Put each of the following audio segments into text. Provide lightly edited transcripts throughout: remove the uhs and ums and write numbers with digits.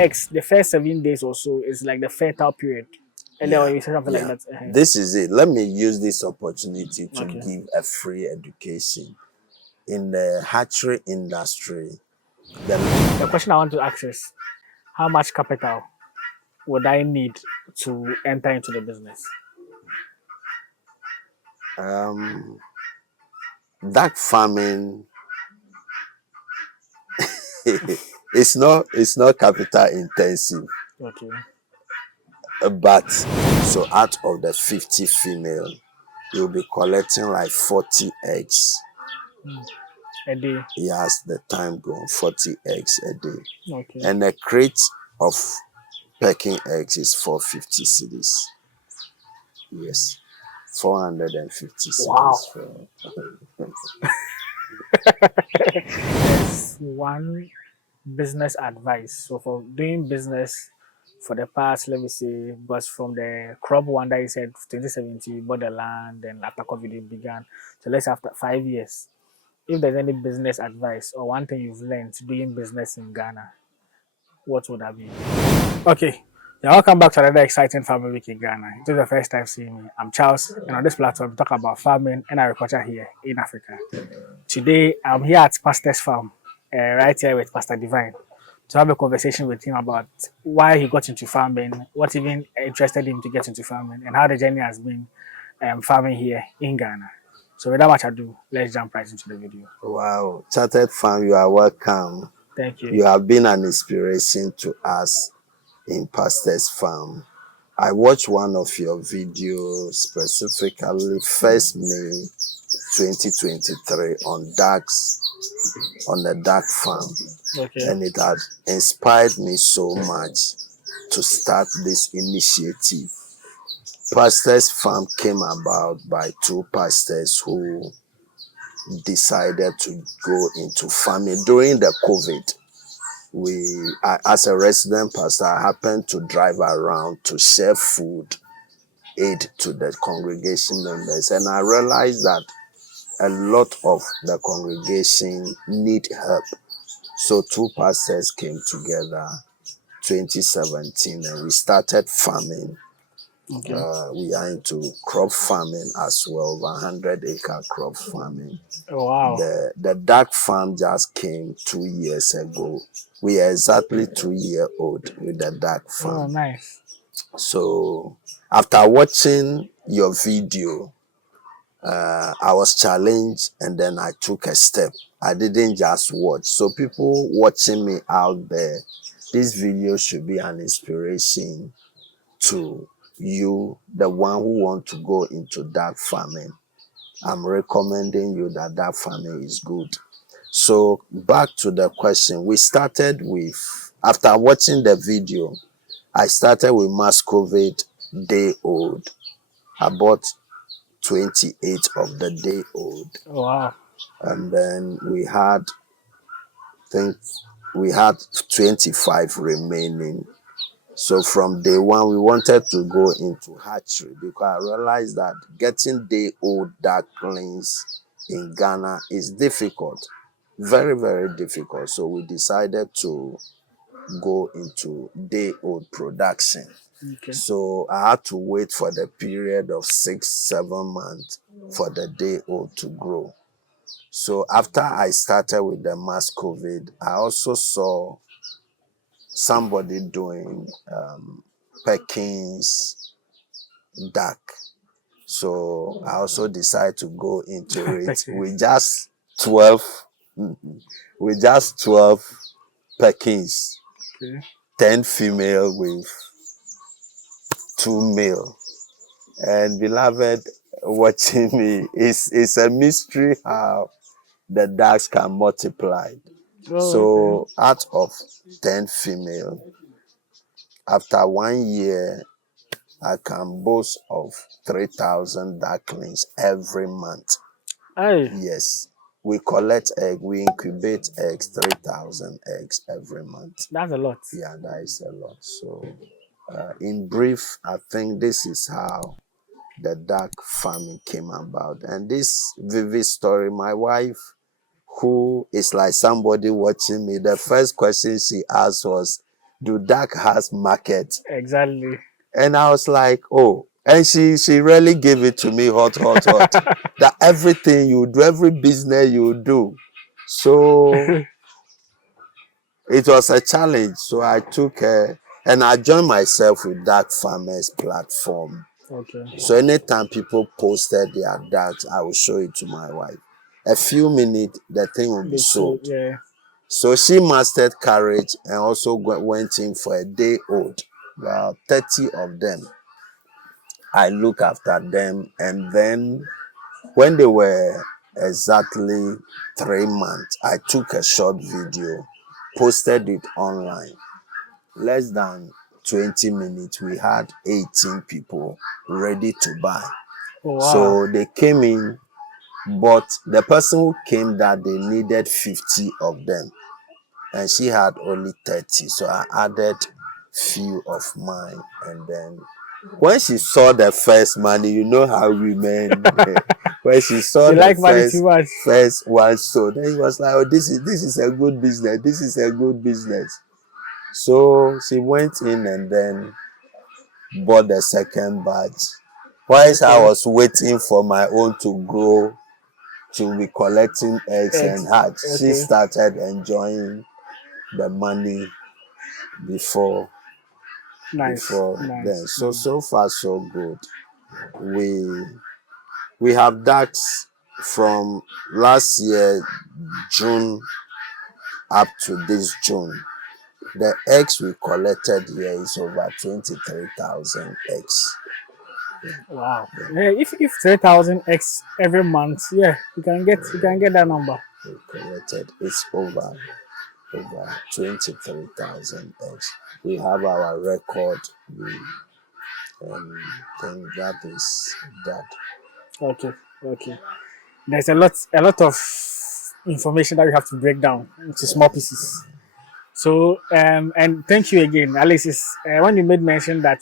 eggs, the first 7 days or so is like the fertile period. And then Yeah, you say something like yeah. that. This is it. Let me use this opportunity to Okay. give a free education in the hatchery industry. The question I want to ask is, how much capital would I need to enter into the business? Um, duck farming it's not capital intensive, Okay. but so out of the 50 female, you'll be collecting like 40 eggs. A day. Yes, the time going 40 eggs a day, Okay. and a crate of Pekin eggs is 450 cedis. Yes, 450 Wow. cedis for. There's one business advice. So for doing business for the past, let me say, was from the crop one that you said 2017, you bought the land, then after COVID it began. So let's say after 5 years. If there's any business advice or one thing you've learned doing business in Ghana, what would that be? Okay. Yeah, welcome back to another exciting farming week in Ghana. If this is the first time seeing me, I'm Charles, and on this platform, we talk about farming and agriculture here in Africa. Today, I'm here at Pastor's Farm, right here with Pastor Divine, to have a conversation with him about why he got into farming, what even interested him to get into farming, and how the journey has been farming here in Ghana. So, without much ado, let's jump right into the video. Wow, Chartered Farm, you are welcome. Thank you. You have been an inspiration to us in Pastor's Farm. I watched one of your videos, specifically 1st May 2023 on the duck farm, Okay. and it had inspired me so much to start this initiative. Pastor's Farm came about by two pastors who decided to go into farming during the COVID. As a resident pastor, I happened to drive around to share food aid to the congregation members, and I realized that a lot of the congregation need help. So two pastors came together 2017 and we started farming. Okay. We are into crop farming as well, 100-acre crop farming. Oh, wow. The duck farm just came 2 years ago. We are exactly 2 years old with the duck Oh, farm. nice. So after watching your video, I was challenged and then I took a step. I didn't just watch. So people watching me out there, this video should be an inspiration to you, the one who want to go into duck farming. I'm recommending you that farming is good. So back to the question, we started with, after watching the video, I started with Muscovy day old. I bought 28 of the day old, Oh, wow. and then we had 25 remaining. So from day one, we wanted to go into hatchery because I realized that getting day old ducklings in Ghana is difficult, very, very difficult. So we decided to go into day old production. Okay. So I had to wait for the period of 6-7 months for the day old to grow. So after I started with the Muscovy, I also saw somebody doing Pekin's duck. So I also decided to go into it with just 12 Pekins, Okay. 10 female with 2 male. And beloved, watching me, it's a mystery how the ducks can multiply. Oh, So out of 10 female, after 1 year, I can boast of 3,000 ducklings every month. okay. Hey, Yes, we collect egg, we incubate eggs, 3,000 eggs every month. that's a lot. Yeah, that is a lot. So, in brief, I think this is how the duck farming came about. And this vivid story, my wife, who is like somebody watching me, the first question she asked was, do duck has market? Exactly. And I was like, oh, and she really gave it to me hot, hot, hot. That everything you do, every business you do. So it was a challenge. So I took and I joined myself with Duck Farmers platform. Okay. So anytime people posted their ducks, I will show it to my wife. A few minutes, the thing will be So sold. yeah. So she mastered courage and also went in for a day old. About 30 of them. I look after them, and then when they were exactly 3 months, I took a short video, posted it online. Less than 20 minutes, we had 18 people ready to buy. Oh wow. So they came in, but the person who came that they needed 50 of them, and she had only 30. So I added few of mine, and then when she saw the first money, you know how women when she saw They the like money too much. first one sold, then he was like, oh, this is a good business. This is a good business. So she went in and then bought the second batch. Whilst I Okay. was waiting for my own to grow, to be collecting eggs and hatch, she Okay. started enjoying the money before Nice. then. Nice. So far so good. We we have ducks from last year June up to this June. The eggs we collected here is over 23,000 eggs. Wow. Yeah, if 3,000 x every month, yeah, you can get that number. We collected it's over 23,000 eggs. We have our record. We think that is that. Okay. Okay. There's a lot of information that we have to break down into small pieces. So and thank you again, Alice. When you made mention that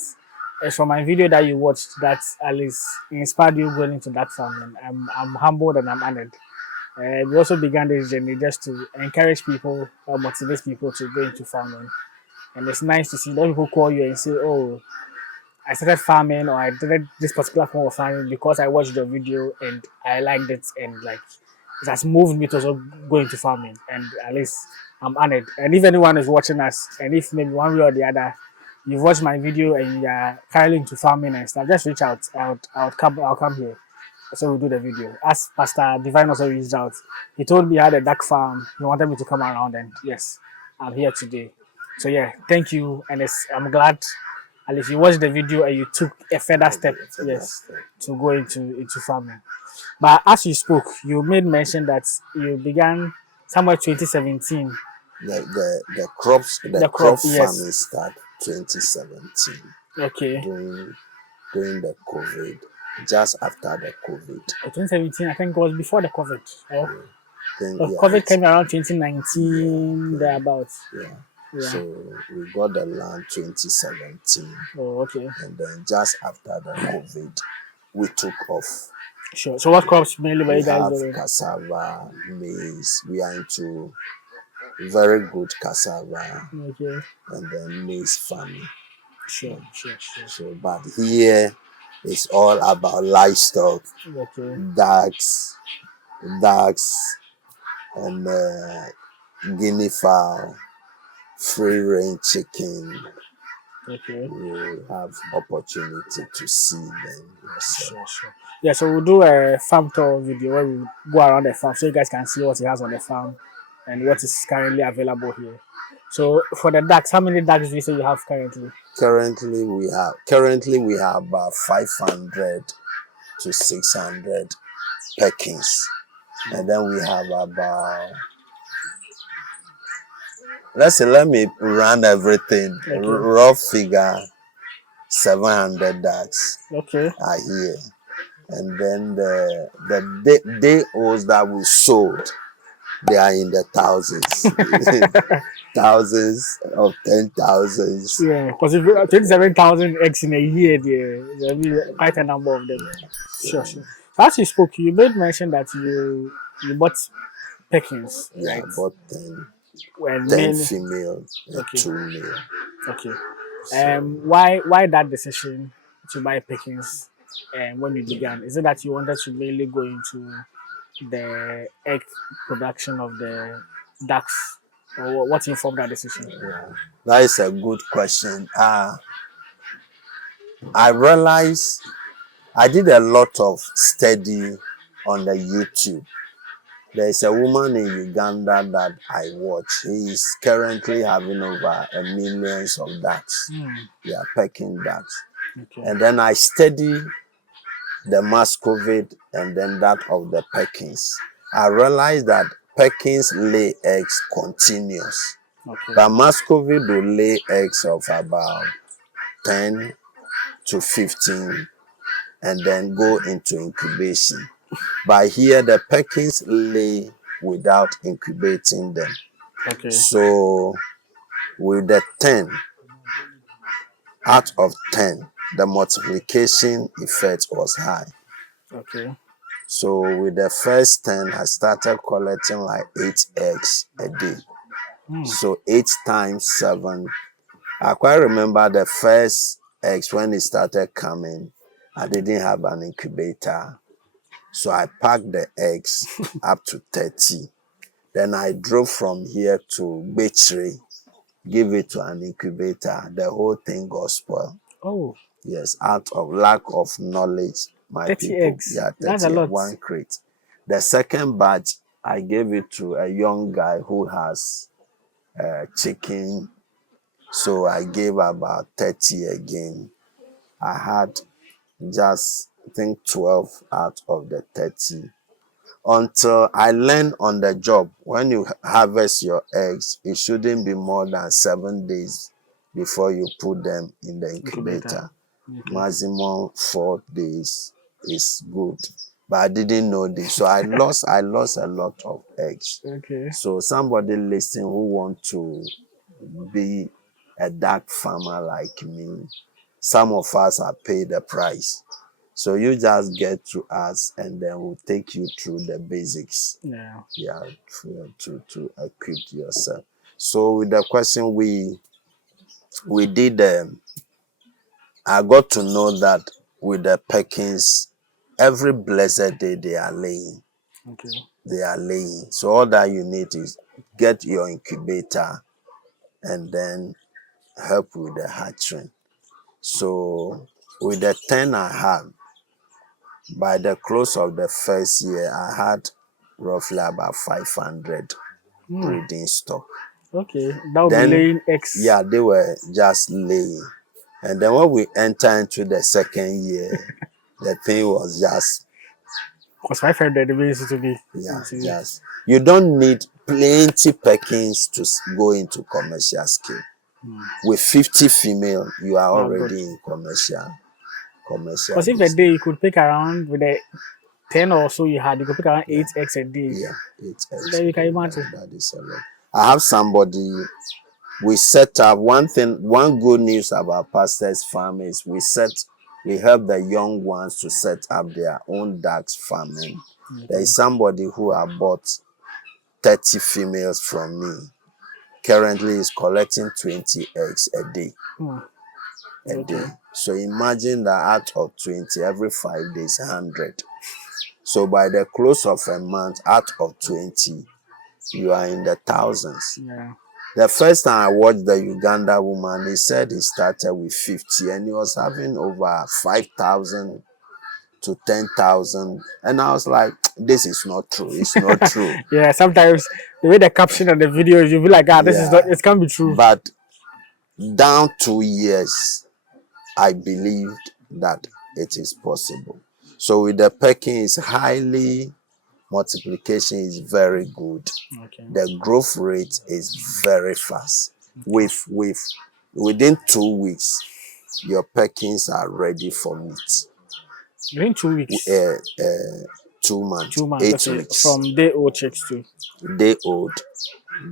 from my video that you watched that Alice inspired you going into that farming, I'm humbled and I'm honored. We also began this journey just to encourage people or motivate people to go into farming. And it's nice to see that people call you and say, "Oh, I started farming or I did this particular form of farming because I watched your video and I liked it and like it has moved me to also go into farming." And at least I'm honored. And if anyone is watching us and if maybe one way or the other you've watched my video and you are currently into farming and stuff, just reach out. I'll come here. So we do the video. As Pastor Divine also reached out, he told me he had a duck farm. He wanted me to come around, and yes, I'm here today. So yeah, thank you, and I'm glad. And if you watched the video and you took a further step, yes, to go into farming. But as you spoke, you made mention that you began somewhere 2017. The The crop, crop farming yes. start 2017 Okay. during the COVID, just after the COVID. 2017, I think it was before the COVID. Oh, Then the yeah, COVID it's, came around yeah, 2019, yeah, thereabouts. yeah. Yeah. So we got the land 2017, Oh, okay. and then just after the COVID, we took off. Sure. So what crops mainly were We you guys have doing? cassava, maize. We are into very good cassava Okay. and then maize farming. Sure, sure, sure. So, but here it's all about livestock, Okay, ducks, ducks, and guinea fowl, free range chicken. okay. You have opportunity to see them yourself. Sure, sure. Yeah, so we'll do a farm tour video where we go around the farm so you guys can see what he has on the farm and what is currently available here. So for the ducks, how many ducks do you say you have currently? Currently we have about 500 to 600 Pekins, and then we have about, let me run everything. Okay. Rough figure 700 ducks Okay. are here. And then the day olds that we sold, they are in the thousands. Thousands of 10,000s. Yeah, because if 27,000 eggs in a year, there'll be quite a number of them. Sure, So sure. So as you spoke, you made mention that you bought Pekins, yeah, right? about 10. When 10 main, female and okay, 2 male. okay. So Why that decision to buy Pekins? When you began, is it that you wanted to mainly go into the egg production of the ducks, or what informed that decision? that is a good question. I realized I did a lot of study on the YouTube. There's a woman in Uganda that I watch. He is currently having over a millions of ducks. Hmm. Yeah, Peking ducks. Okay. And then I study the Muscovy and then that of the Pekins. I realized that Pekins lay eggs continuous, Okay. but Muscovy do lay eggs of about 10 to 15 and then go into incubation. But here the Pekins lay without incubating them. Okay. So with the 10 out of 10, the multiplication effect was high. Okay. So with the first 10, I started collecting like 8 eggs a day. Hmm. So 8 times 7. I quite remember the first eggs when it started coming. I didn't have an incubator. So I packed the eggs up to 30. Then I drove from here to Hatchery, give it to an incubator. The whole thing got spoiled. Oh, Yes, out of lack of knowledge, my 30 people. eggs. Yeah, That's a 30 lot. one crate. The second batch, I gave it to a young guy who has chicken. So I gave about 30 again. I had just, I think, 12 out of the 30. Until I learned on the job, when you harvest your eggs, it shouldn't be more than 7 days before you put them in the Incubator. incubator. Okay. Maximum 4 days is good. But I didn't know this. So I lost a lot of eggs. Okay. So somebody listening who want to be a duck farmer like me, some of us are paid the price. So you just get to us and then we'll take you through the basics. Yeah. Yeah, to equip yourself. So with the question we did I got to know that with the Pekins, every blessed day they are laying. Okay. They are laying. So all that you need is get your incubator and then help with the hatching. So with the 10 I had, by the close of the first year, I had roughly about 500 Hmm. breeding stock. Okay. That will be Then, laying eggs. yeah, they were just laying. And then when we enter into the second year, the thing was just, Because 500 means to be. yeah, Into, just, you don't need plenty Pekins to go into commercial scale. With 50 female, you are yeah, good. already in commercial Because if a business. day you could pick around with the 10 or so you had, you could pick around Yeah, 8 eggs a day. yeah, it's Then you can extra. imagine. That is a lot. I have somebody. We set up one good news about Pastor's Farm is we help the young ones to set up their own ducks farming. There Okay. is somebody who have bought 30 females from me. Currently is collecting 20 eggs a day. Hmm. A day. Okay. So imagine that out of 20, every 5 days, 100. So by the close of a month, out of 20, you are in the thousands. Yeah. The first time I watched the Uganda woman, he said he started with 50 and he was having over 5,000 to 10,000. And I was like, this is not true. It's not true. Yeah, sometimes the way the caption and the videos, you'll be like, ah, this is not, Yeah. it can't be true. But down 2 years, I believed that it is possible. So with the pecking is highly, multiplication is very good. Okay. The growth rate is very fast. Within 2 weeks, your Pekins are ready for meat. Within 2 weeks. 2 months, 2 months. eight Okay. weeks, From day old chicks to. day old,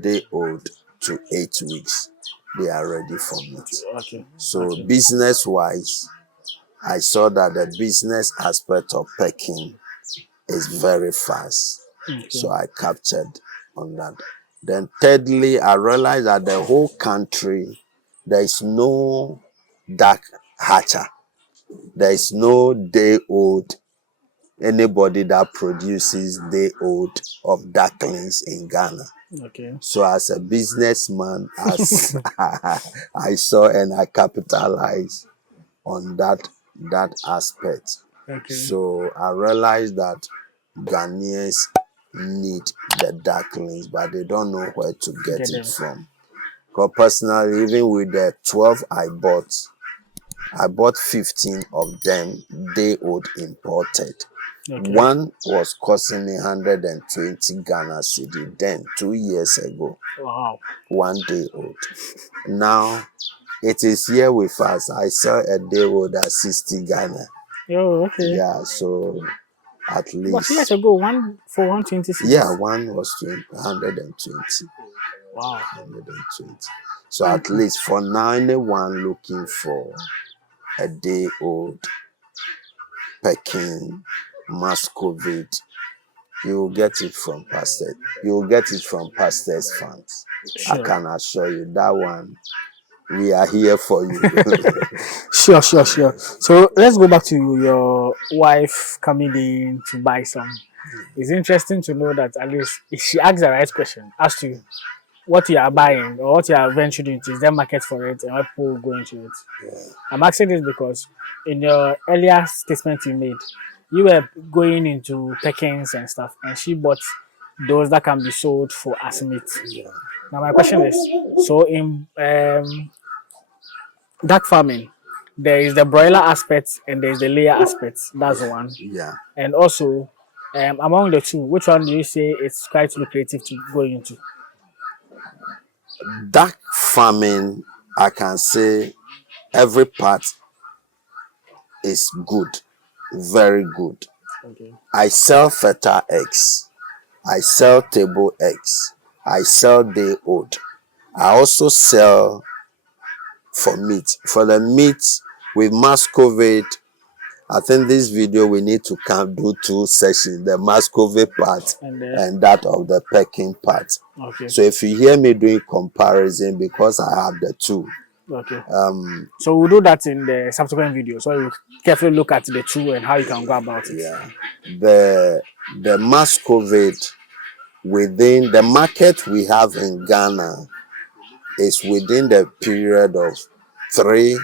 day old to 8 weeks, they are ready for meat. Okay. So Okay. business wise, I saw that the business aspect of Peking is very fast. Okay. So I captured on that Then thirdly, I realized that the whole country, there is no duck hatcher. There is no day old, anybody that produces day old of ducklings in Ghana. Okay. So as a businessman, as I saw and I capitalized on that aspect. Okay. So I realized that Ghanaians need the ducklings, but they don't know where to get Get it them. from. Because personally, even with the 12 I bought 15 of them day old imported. Okay. One was costing me 120 Ghana cedi then 2 years ago, Wow. one day old. Now it is here with us. I sell a day old at 60 Ghana. Yo, okay. Yeah, so at But 2 years least, ago, one for 120 yeah, cities. one was 120. Wow. 120. So at least for now, anyone looking for a day old Pekin, Muscovy, you will get it from pastors. You will get it from pastors' farms. I Sure. can assure you that one. We are here for you. Sure, sure, sure. So let's go back to your wife coming in to buy some. It's interesting to know that at least if she asks the right question as to what you are buying or what you are venturing into, is there market for it and what people will go into it. I'm asking this because in your earlier statement you made, you were going into Pekins and stuff, and she bought those that can be sold for as meat. Yeah. Now my question is, so in duck farming, there is the broiler aspect and there is the layer aspect. That's one. Yeah. And also, among the two, which one do you say it's quite lucrative to go into? Duck farming, I can say every part is good, very good. Okay. I sell fertile eggs. I sell table eggs. I sell day old. I also sell for meat. For the meat with Muscovy, I think this video we need to come do two sessions, the Muscovy part And and that of the Peking part. okay, So if you hear me doing comparison, because I have the two. okay. So we'll do that in the subsequent video. So you carefully look at the two and how you can go about it. Yeah. The Muscovy within the market we have in Ghana is within the period of 3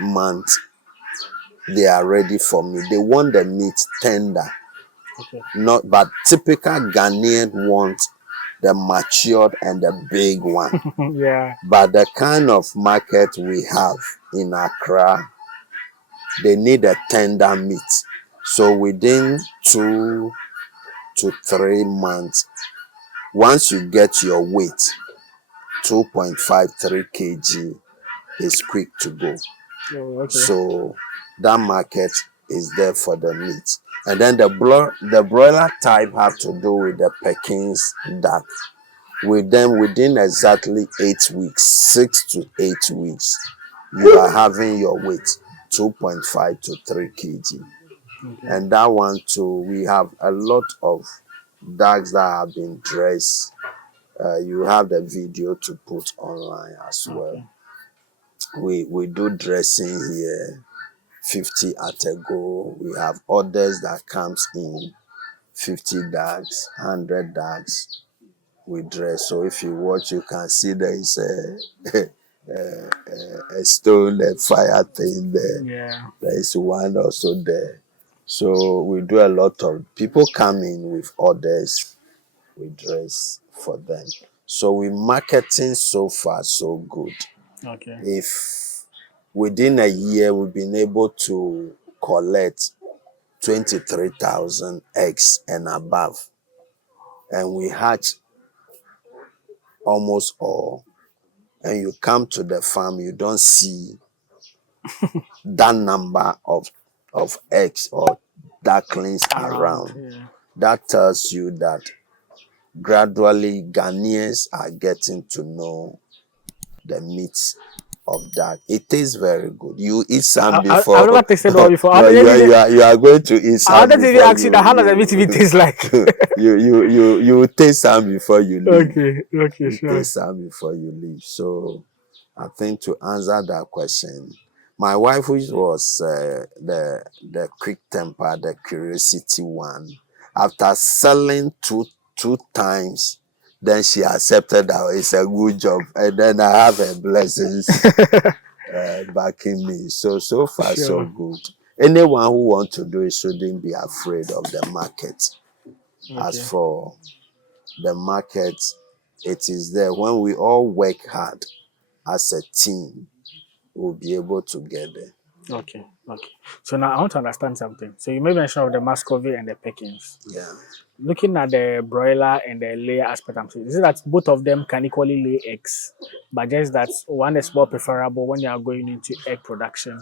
months. They are ready for me. They want the meat tender. Okay. Not, but typical Ghanaian want the matured and the big one. Yeah. But the kind of market we have in Accra, they need a tender meat. So within 2 to 3 months, once you get your weight, 2.53 kg is quick to go. Oh, okay. So that market is there for the meat. And then the broiler type have to do with the Pekins duck. With them within exactly 8 weeks, 6 to 8 weeks, you are having your weight 2.5 to 3 kg. Okay. And that one too, we have a lot of ducks that have been dressed. You have the video to put online as well. Okay. We do dressing here, 50 at a go. We have orders that comes in 50 ducks, 100 ducks. We dress. So if you watch, you can see there is a stone, a fire thing there. Yeah. There is one also there. So we do a lot of people come in with orders. We dress for them. So we marketing so far so good. Okay. If within a year we've been able to collect 23,000 eggs and above, and we hatch almost all, and you come to the farm, you don't see that number of eggs or ducklings Around. around. Yeah. That tells you that gradually Ghanaians are getting to know the meat of that. It tastes very good. You eat some I've before. never tasted one before. No, you are going to eat I some wanted to even before ask you that how does everything taste like? you will taste some before you leave. Okay, You sure. taste some before you leave. So I think to answer that question, my wife, which was the quick temper, the curiosity one, after selling two times, then she accepted that it's a good job, and then I have her blessings backing me. So far so Sure. good. Anyone who wants to do it shouldn't be afraid of the market. As Okay. for the market, it is there. When we all work hard as a team, we'll be able to get there. Okay. So now I want to understand something. So you made mention of the Muscovy and the Pekins. Yeah. Looking at the broiler and the layer aspect, I'm saying, is it that both of them can equally lay eggs, but just that one is more preferable when you are going into egg production,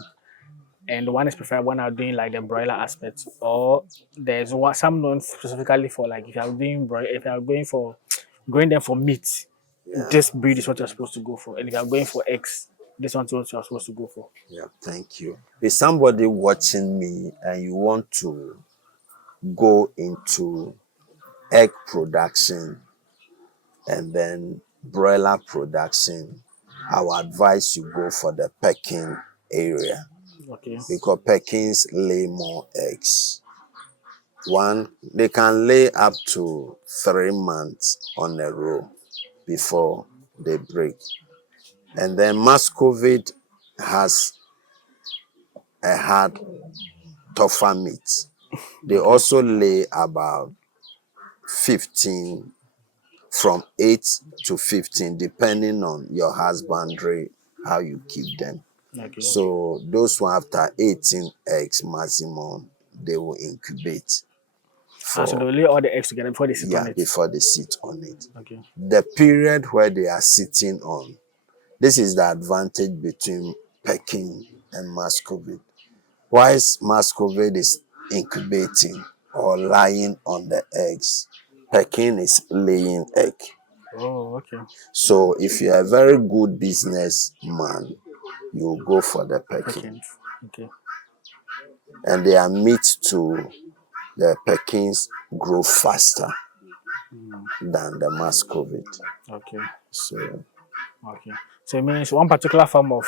and one is preferable when you are doing like the broiler aspect, or there's one some known specifically for like if you are doing if you are going for growing them for meat, Yeah. this breed is what you're supposed to go for, and if you are going for eggs, this one's what you're supposed to go for. Yeah. Thank you. If somebody watching me and you want to go into egg production and then broiler production, I would advise you go for the Pekin area Okay. because Pekins lay more eggs. One, they can lay up to 3 months on a row before they break. And then Muscovy has a hard, tougher meat. They Okay. also lay about 15, from 8 to 15, depending on your husbandry, how you keep them. Okay. So those one after 18 eggs maximum, they will incubate So they for, will lay all the eggs together before they sit on yeah, it. before they sit on it. Okay. The period where they are sitting on, this is the advantage between Peking and Muscovy. Whilst Muscovy is incubating or lying on the eggs, Peking is laying egg. Oh, okay. So if you're a very good businessman, you go for the Peking. Pekins. Okay. And their meat too, the Pekins grow faster than the Muscovy. Okay. So Okay. So it means one particular form of,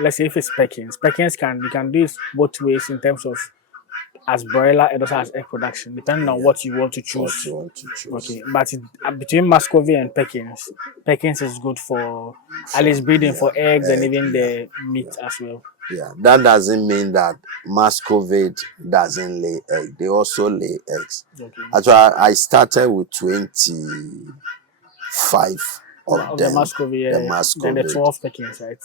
let's say if it's Pekins, Pekins can you can do it both ways in terms of as broiler and also as egg production, depending on yeah, what you want to what choose. you want to choose Okay, but between Muscovy and Pekins, Pekins is good for at for, least breeding yeah, for eggs and egg, even yeah, the meat yeah. as well. Yeah, that doesn't mean that Muscovy doesn't lay egg. They also lay eggs. Okay. Actually, I started with 25 of Of the them. Muscovy, The then the Muscovy, 12 Pekins, right?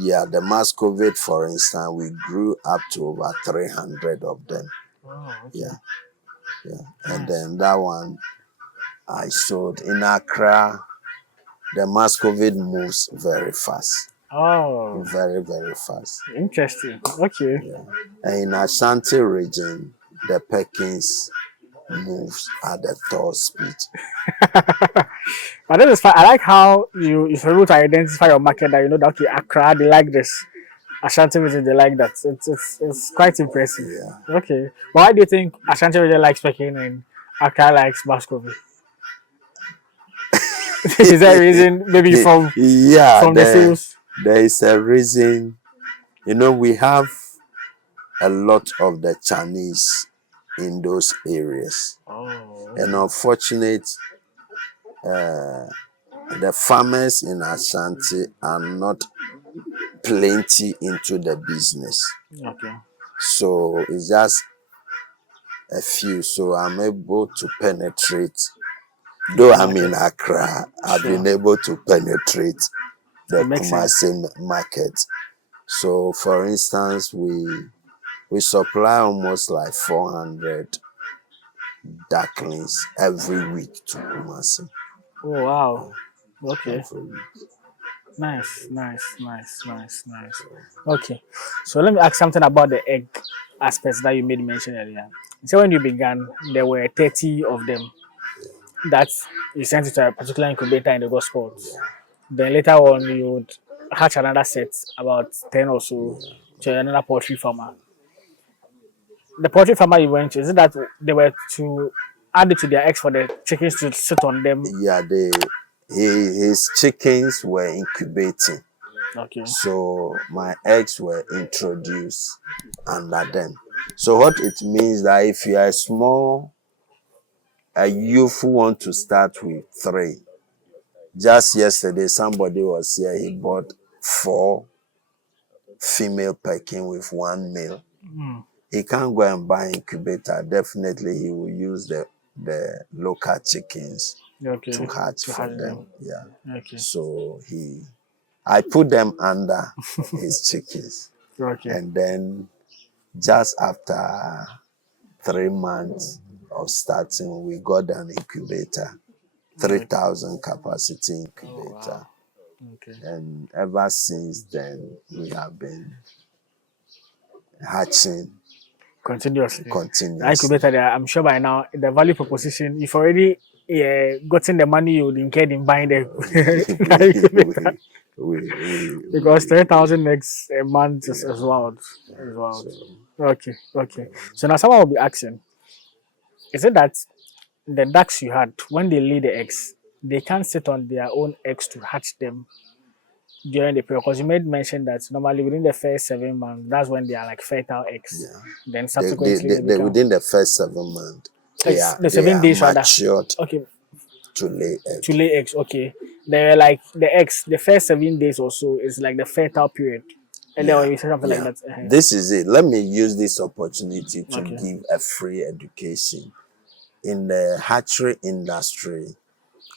yeah, the Muscovy, for instance, we grew up to over 300 of them. Oh, okay. Yeah, yeah. And Nice. then that one I sold in Accra. The Muscovy moves very fast, Oh, very, very fast. interesting. Okay. Yeah. And in Ashanti region, the Pekins moves at a tall speed. But that is fine. I like how you're able to identify your market that you know that okay, Accra, they like this. Ashanti region, they like that. It's quite impressive. Yeah. Okay. But why do you think Ashanti region likes Peking and Accra likes Muscovy? Is there a reason maybe Yeah, from the sales? there is a reason. You know, we have a lot of the Chinese in those areas. Oh, And okay. unfortunate, the farmers in Ashanti are not plenty into the business. Okay. So it's just a few. So I'm able to penetrate. Though The I'm in market. Accra, I've been Sure. able to penetrate It the makes sense. Kumasi market. So for instance, we supply almost like 400 ducklings every week to Kumasi. Oh wow. Okay. Every week. Nice. Okay. So let me ask something about the egg aspects that you made mention earlier. So when you began, there were 30 of them that you sent it to a particular incubator and they got spots. Then later on, you would hatch another set, about 10 or so, to another poultry farmer. The poultry farmer you went to, is it that they were to add it to their eggs for the chickens to sit on them? Yeah, his chickens were incubating. Okay. So my eggs were introduced under them. So what it means that if you are a youth who want to start with 3, just yesterday somebody was here, he bought 4 female Pekin with 1 male. He can't go and buy incubator. Definitely he will use the local chickens to Okay. hatch To for hatch them. them. Yeah. Okay. So I put them under his chickens. Okay. And then just after 3 months of starting, we got an incubator, Okay. 3,000 capacity Oh incubator. wow. Okay. And ever since then, we have been hatching Continuously. The continuously. incubator there, I'm sure by now the value proposition, you've already gotten the money you would incur in buying the, the incubator. Because We 10,000 eggs a month is yeah. wild. Is wild. So Okay, okay. So now someone will be asking, is it that the ducks you had, when they lay the eggs, they can't sit on their own eggs to hatch them during the period? Because you made mention that normally within the first 7 months, that's when they are like fertile eggs. yeah, Then subsequently they become within the first 7 months, the they seven are days rather. matured Okay, to lay to egg. lay eggs. Okay, they're like the eggs. The first 7 days or so is like the fertile period. Earlier Yeah, on you said something like yeah. that. This is it. Let me use this opportunity to Okay, give a free education. In the hatchery industry,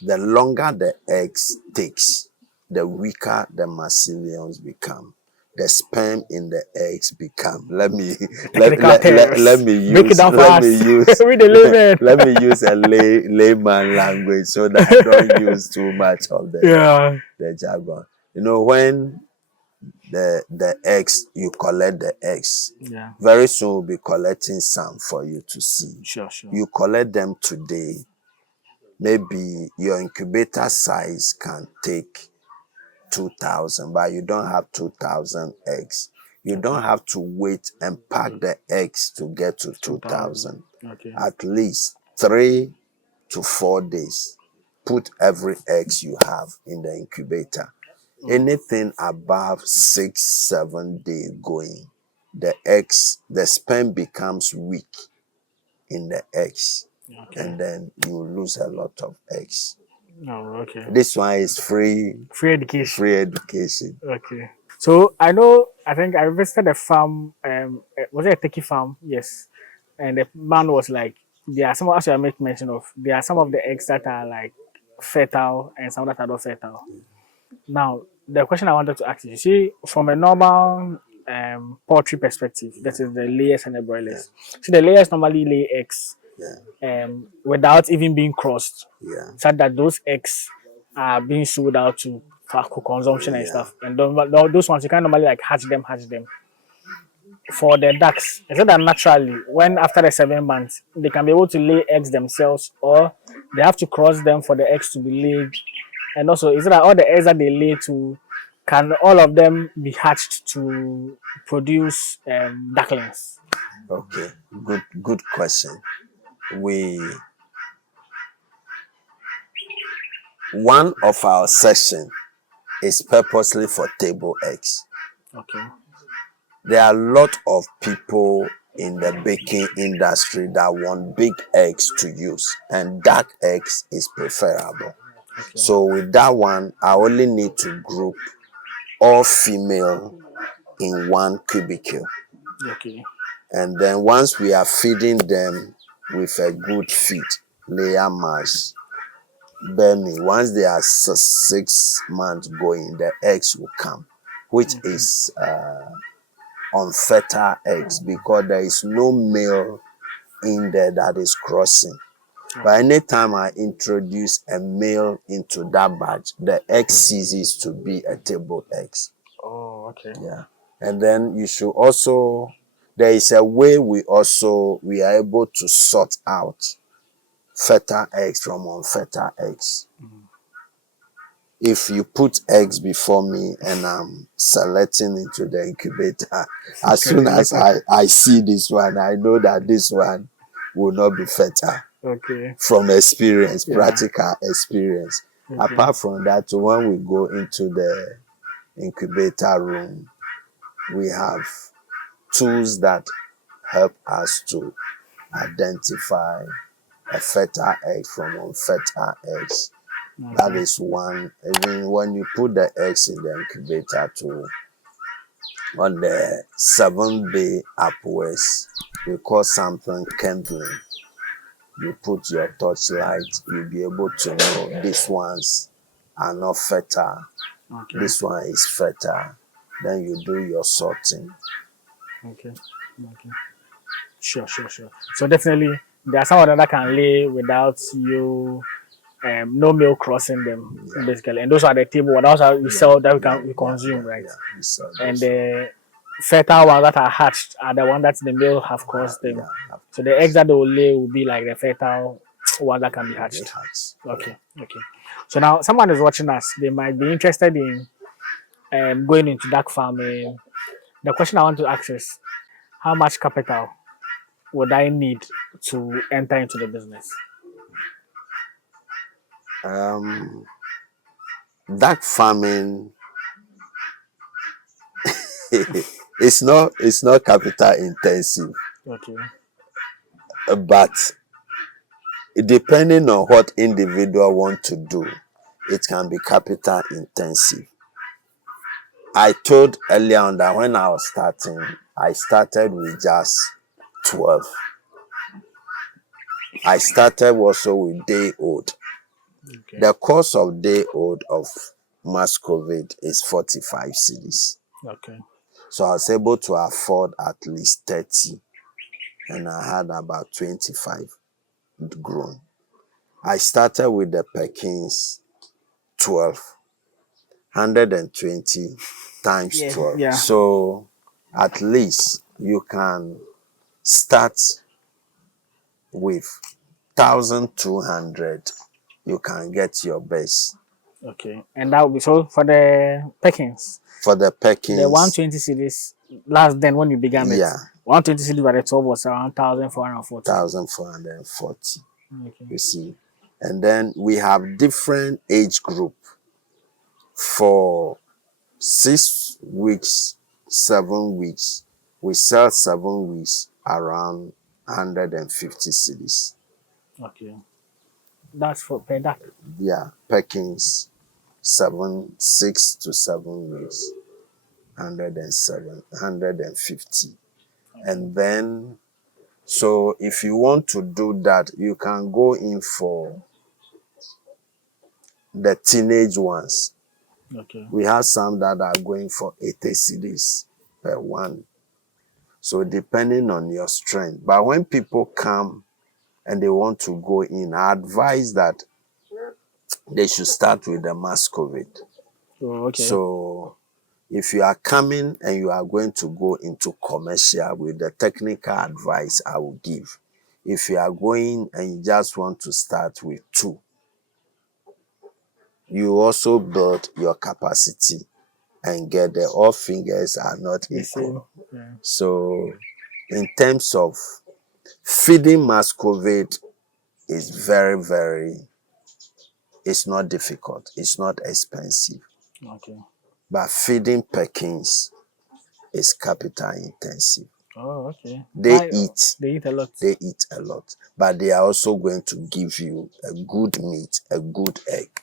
the longer the eggs takes, the weaker the myceliums become. The sperm in the eggs become. Let me technical let terms. me Break it use down for let me us. use Read the layman. let me use a layman language so that I don't use too much of Yeah. the jargon. You know, when the eggs, you collect the eggs, Yeah. very soon we'll be collecting some for you to see. Sure. Sure. You collect them today, maybe your incubator size can take 2,000, but you don't have 2,000 eggs. You Okay. don't have to wait and pack the eggs to get to 2,000. 2,000. Okay. At least 3 to 4 days. Put every eggs you have in the incubator. Anything above 6, 7 days going, the sperm becomes weak in the eggs, Okay. and then you lose a lot of eggs. Oh, okay. This one is Free education. free education. Okay. So I know. I think I visited a farm. Was it a turkey farm? Yes. And the man was like, there are some. As I make mention of, there are some of the eggs that are like fertile and some that are not fertile. Now, the question I wanted to ask you see, from a normal poultry perspective, that is the layers and the Yeah, broilers. See, the layers normally lay eggs yeah, without even being crossed, yeah, so that those eggs are being sold out to for consumption and yeah. stuff. And those ones you can normally like hatch them. For the ducks, is it that naturally, when after the 7 months, they can be able to lay eggs themselves, or they have to cross them for the eggs to be laid? And also, is it that all the eggs that they lay to, can all of them be hatched to produce ducklings? Okay, good question. We One of our session is purposely for table eggs. Okay. There are a lot of people in the baking industry that want big eggs to use, and dark eggs is preferable. Okay. So with that one, I only need to group all female in one cubicle. Okay. And then once we are feeding them with a good feed, layer mash, bear me, once they are 6 months going, the eggs will come, which is unfertile eggs because there is no male in there that is crossing. But Okay. anytime I introduce a male into that batch, the egg ceases to be a table eggs. Oh, okay. Yeah. And then you should also, there is a way we are able to sort out fertile eggs from unfertile eggs. if you put eggs before me and I'm selecting into the incubator, as soon as I see this one, I know that this one will not be fertile. Okay. From experience, Yeah. practical experience. Okay. Apart from that, when we go into the incubator room, we have tools that help us to identify a fertile egg from unfertile eggs. That Okay. is one. Even when you put the eggs in the incubator to on the 7 day upwards, we call something kindling. You put your torchlight, you'll be able to know these ones are not fertile. Okay. This one is fertile. Then you do your sorting. Okay. Okay. Sure. So definitely there are some of them that can lay without you no milk crossing them basically. And those are the table those are we sell that we consume, right? And the fertile ones that are hatched are the ones that the male have crossed them. So the eggs that they will lay will be like the fertile ones that can be hatched. Okay. So now someone is watching us, they might be interested in going into duck farming. The question I want to ask is how much capital would I need to enter into the business? Duck farming it's not capital intensive, Okay. but depending on what individual want to do, it can be capital intensive. I told earlier on that when I was starting, I started with just 12. I started also with day old. Okay. The cost of day old of Muscovy is 45 cedis. Okay. So I was able to afford at least 30, and I had about 25 grown. I started with the Pekins 12, 120 times 12. Yeah. So at least you can start with 1,200. You can get your base. Okay. And that will be so for the Pekins. For the The Pekins, 120 cities last then when you began it. yeah, 120 cities by the 12 was around 1,440. 1,440. Okay. You see. And then we have different age group. For 6 weeks, 7 weeks, we sell 7 weeks around 150 cedis. Okay. That's for per duck. Yeah, Pekins 6 to 7 weeks, 107, 150. And then, so if you want to do that, you can go in for the teenage ones. Okay. We have some that are going for 80 cedis per one. So depending on your strength. But when people come and they want to go in, I advise that they should start with the Muscovy. Oh, okay. So if you are coming and you are going to go into commercial with the technical advice I will give, if you are going and you just want to start with 2, you also build your capacity and get there. All fingers are not equal. Yeah. So in terms of feeding Muscovy is it's not difficult. It's not expensive. Okay. But feeding Pekins is capital intensive. Oh, okay. They They eat a lot. They eat a lot. But they are also going to give you a good meat, a good egg.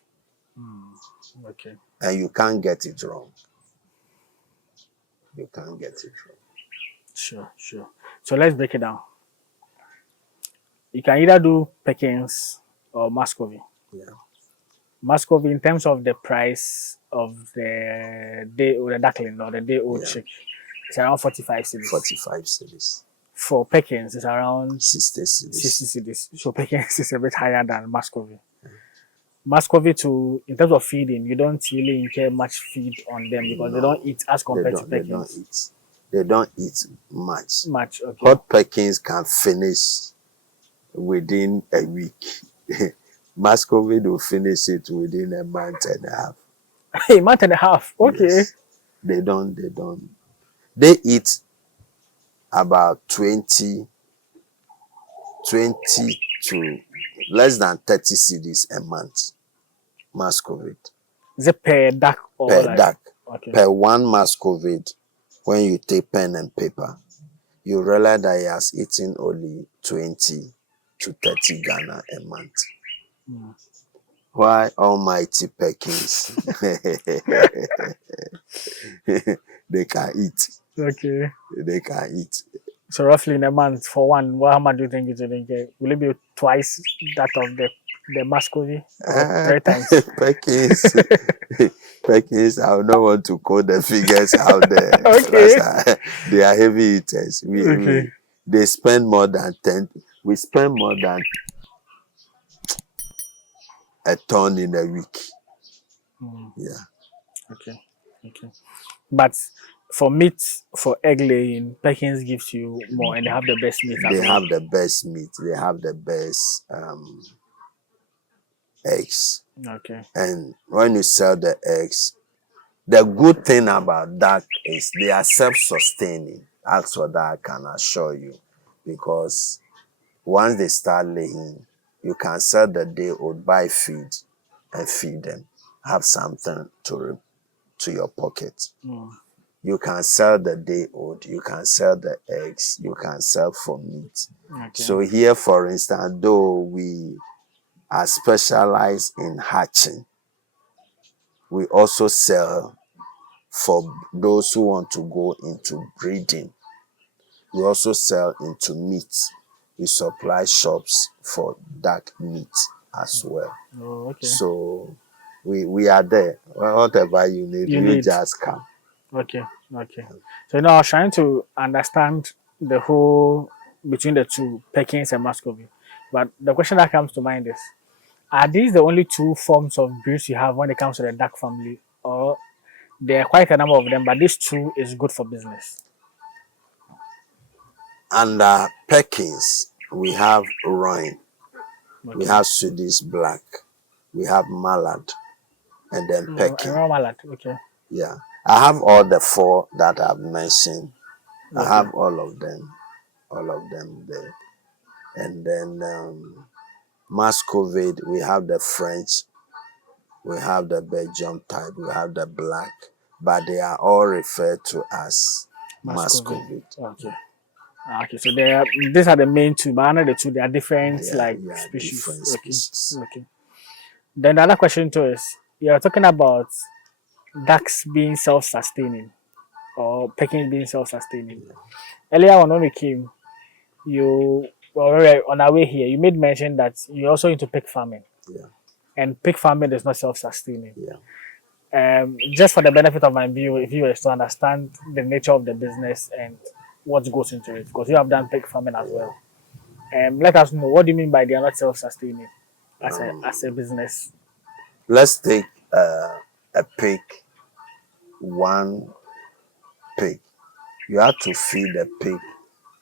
Okay. And you can't get it wrong. You can't get it wrong. Sure. So let's break it down. You can either do Pekins or Muscovy. Yeah. Muscovy, in terms of the price of the day or the duckling or the day old chick, it's around 45 cedis. 45 cedis. For Pekins, it's around 60 cedis. 60 cedis. So Pekins is a bit higher than Muscovy. Muscovy too, in terms of feeding, you don't really incur much feed on them because they don't eat as compared to Pekins. They don't eat much. Okay. Hot Pekins can finish within a week. Muscovy will finish it within a month and a half. Hey, month and a half. Okay. Yes. They don't. They eat about 20 to less than 30 cedis a month, Muscovy, Is it per duck or per like duck, okay. per one Muscovy. When you take pen and paper, you realize that he has eaten only 20 to 30 Ghana a month. Mm. Why almighty Pekins? They can eat. Okay. They can eat. So roughly in a month for one, how much do you think it will get? Will it be twice that of the Muscovy or Uh, three times? Pekins, Pekins, I do not want to quote the figures out there. Okay. They are heavy eaters. Okay. They spend more than 10. We spend more than a ton in a week. Mm, Yeah, okay. Okay. But for meat, for egg laying, Pekins gives you more and they have the best meat as they well. have the best meat. They have the best eggs. Okay. And when you sell the eggs, the good thing about that is they are self-sustaining. That's what I can assure you, because once they start laying, you can sell the day old, buy feed, and feed them. Have something to your pocket. Mm, You can sell the day old, you can sell the eggs, you can sell for meat. okay. So here, for instance, though we are specialized in hatching, we also sell for those who want to go into breeding. We also sell into meat. We supply shops for dark meat as well. Oh, okay. So we are there. Well, whatever you need, You you need. just come. Okay. Okay. So now I was trying to understand the whole between the two, Pekins and Muscovy. But the question that comes to mind is, are these the only two forms of breeds you have when it comes to the duck family? Or there are quite a number of them, but this two is good for business. Under Pekins, we have Roin, we Okay. have Swedish Black, we have Mallard, and then Pekin. Around Malad. Okay. Yeah. I have all the four that I've mentioned. I Okay. have all of them there. And then Muscovy, we have the French, we have the Belgium type, we have the black, but they are all referred to as Muscovy. Muscovy. Okay. Okay. So they are, these are the main two, but under the two, they are different Yeah, like yeah, species. different Okay. species. Okay. Then the other question too is, you're talking about ducks being self-sustaining or Peking being self-sustaining. Earlier on when we came, you well, we were on our way here, you made mention that you're also into pig farming, Yeah, and pig farming is not self-sustaining. yeah. Just for the benefit of my viewers to understand the nature of the business and what goes into it, because you have done pig farming as well. Let us know, what do you mean by they are not self-sustaining as a business? Let's take a pig, one pig. You have to feed the pig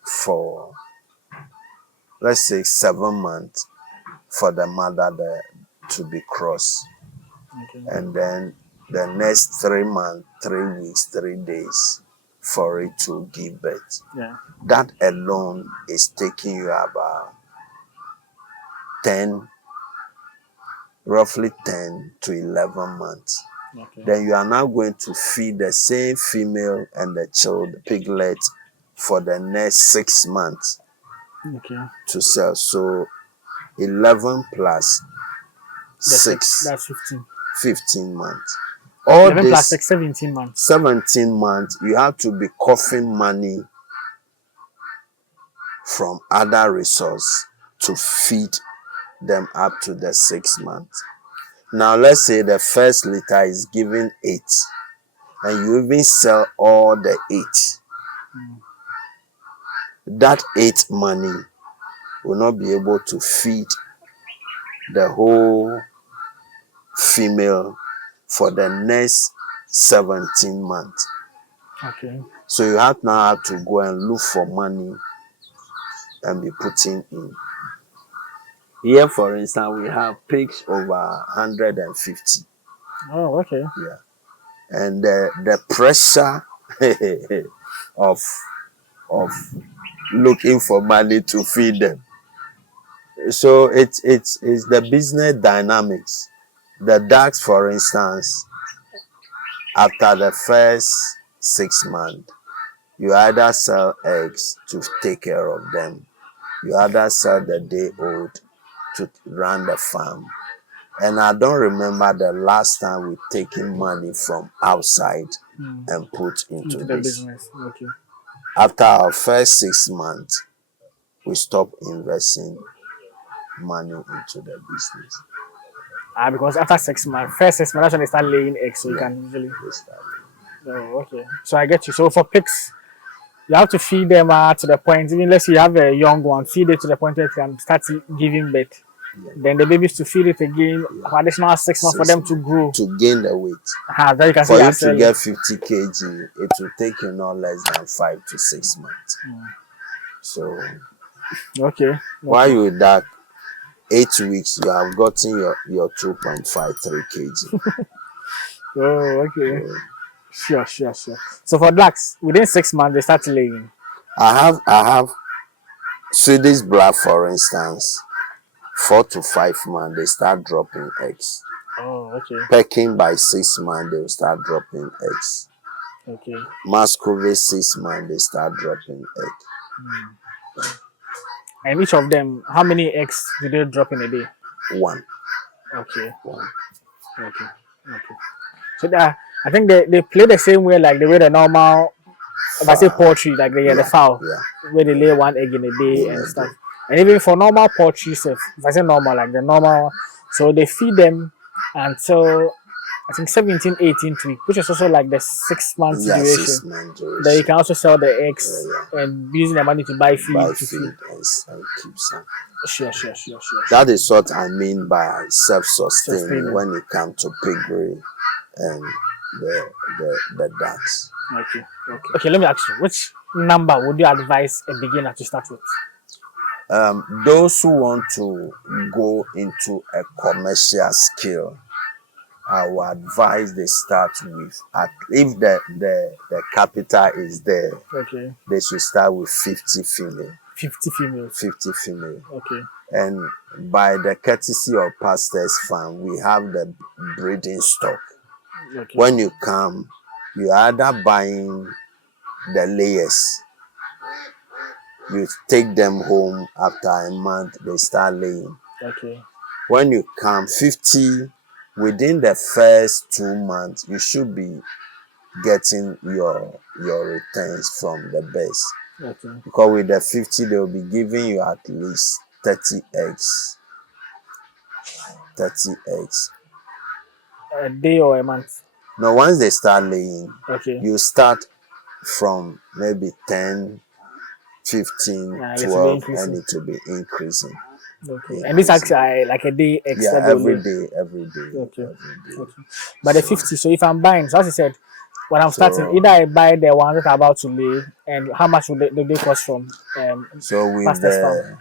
for, let's say, 7 months for the mother to be cross. Okay. And then the next 3 months, 3 weeks, 3 days for it to give birth. Yeah. That alone is taking you about 10, roughly 10 to 11 months. Okay. Then you are now going to feed the same female and the child piglet for the next 6 months Okay. to sell. So 11 plus The six. 6, That's 15. 15 months. All 11 plus this 6, 17 months. 17 months, you have to be coughing money from other resources to feed them up to the 6 months. Now, let's say the first litter is giving 8, and you even sell all the 8. That 8 money will not be able to feed the whole female for the next 17 months. Okay. So you now have to go and look for money and be putting in. Here, for instance, we have pigs over 150. Oh, okay. Yeah. And the pressure of of looking for money to feed them. So it's the business dynamics. The ducks, for instance, after the first 6 months, you either sell eggs to take care of them, you either sell the day old to run the farm. And I don't remember the last time we taken money from outside and put into Into the this. business. Okay. After our first 6 months, we stopped investing money into the business. Because after 6 months, first 6 months, that's when they start laying eggs, so you Yeah, can usually. we started. Oh, okay. So I get you. So for pigs, you have to feed them to the point. Even let's say you have a young one, feed it to the point where it can start giving birth. Yeah, Then the babies to feed it again yeah. for additional 6 months for them to 6 months grow. to gain the weight. Then you can say For you are you to selling. get 50 kg, it will take you no less than 5 to 6 months. So Okay. while Okay. you with that 8 weeks, you have gotten your 2.53 kg. Oh, okay. So Sure, sure, sure. So for blacks, within 6 months they start laying. I have Swedish black, for instance, 4 to 5 months they start dropping eggs. Oh, okay. Pekin by 6 months they will start dropping eggs. Okay. Muscovy 6 months they start dropping egg. And each of them, how many eggs do they drop in a day? One. Okay. One. Okay. Okay. So that I think they play the same way like the way the normal if I say Fowl. poultry, like the Yeah, fowl, yeah. where they lay one egg in a day In and a day. stuff. And even for normal poultry stuff, if I say normal, like the normal, so they feed them until I think 17, 18th week, which is also like the 6 months Yeah, duration. 6 months Then you duration. can also sell the eggs Yeah, and using the money to buy yeah. feed Buy to feed. feed and keep some. Sure, sure, sure, sure, sure. That is what I mean by self-sustaining Sustaining. when it comes to piggery and the ducks. Okay, okay. Okay, let me ask you, which number would you advise a beginner to start with? Those who want to go into a commercial skill, I will advise they start with if the capital is there, Okay, they should start with 50 female. 50 females. 50 female. Okay, And by the courtesy of Pastor's Farm, we have the breeding stock. okay, When you come, you are either buying the layers, you take them home after a month, they start laying. okay. When you come, 50 within the first 2 months, you should be getting your returns from the best. Okay. Because with the 50, they will be giving you at least 30 eggs. 30 eggs. A day or a month? Now, once they start laying, Okay. you start from maybe 10, 15, And it will be 12, and increasing. it will be increasing. Okay. And this Increasing. actually like a day Yeah, extra every daily. day, every day, Okay. every day. Okay. But the So, 50, so if I'm buying, so as I said, when I'm starting, so, either I buy the ones that are about to lay, and how much would they cost from so with Pastor's Farm?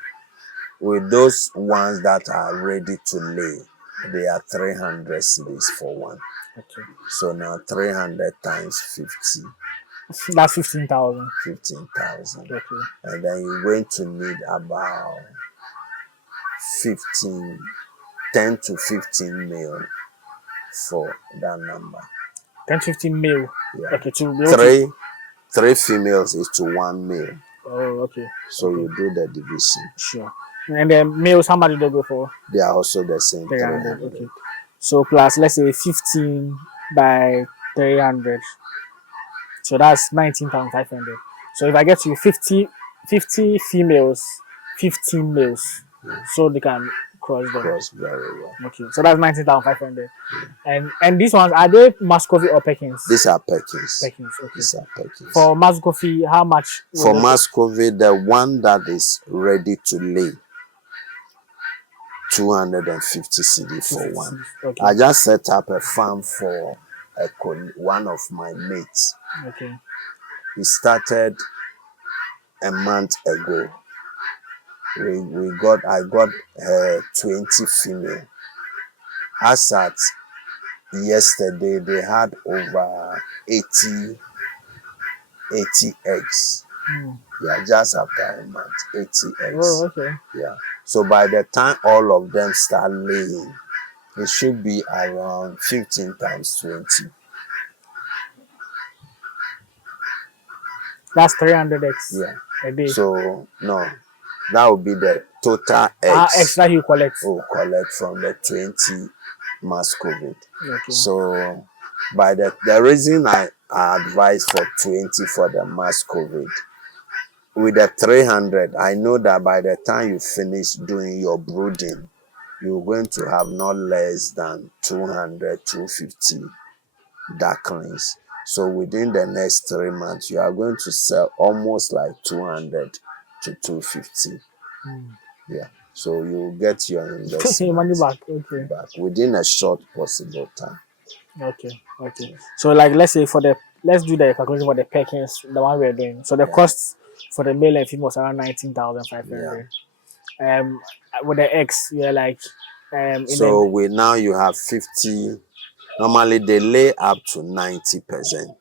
those ones that are ready to lay, they are 300 cedis for one. Okay. So now 300 times 50, That's 15,000. 15,000. Okay. And then you're going to need about 15, 10 to 15 mil for that number. 10, 15 mil. Yeah. Okay, to be able to. Three females is to 1 male. Oh, okay. So Okay. you do the division. Sure. And then males, how much do they go for? They are also the same 300. 300. Okay. So plus, let's say 15 by 300. So that's 19,500. So if I get you 50 females, 15 males, so they can cross them. Cross very well. Okay, so that's 19,500. And these ones, are they Muscovy or Pekins? These are Pekins. Pekins, okay. These are Pekins. For Muscovy, how much? For Muscovy, the one that is ready to lay, 250 CD for one. Okay. I just set up a farm for one of my mates. Okay. He started a month ago. I got 20 female. As at yesterday they had over 80 eggs. Hmm. Yeah, just after a month, 80 eggs. Oh, okay. Yeah. So by the time all of them start laying, it should be around 15 times 20. That's 300 eggs Yeah. a day. So no, that would be the total Eggs eggs that you collect. we'll collect from the 20 Muscovy. Okay. So by the reason I advise for 20 for the Muscovy, with the 300, I know that by the time you finish doing your brooding, you're going to have not less than 200, 250 ducklings. So within the next 3 months, you are going to sell almost like 200 to 250. Yeah. So you get your Your money investment back. Okay. back within a short possible time. Okay. Okay. So like let's say let's do the calculation for the Pekins, the one we're doing. So the Yeah. cost for the male and female was around 19,500. Um with the X, you're like in So the now you have 50. Normally they lay up to 90%.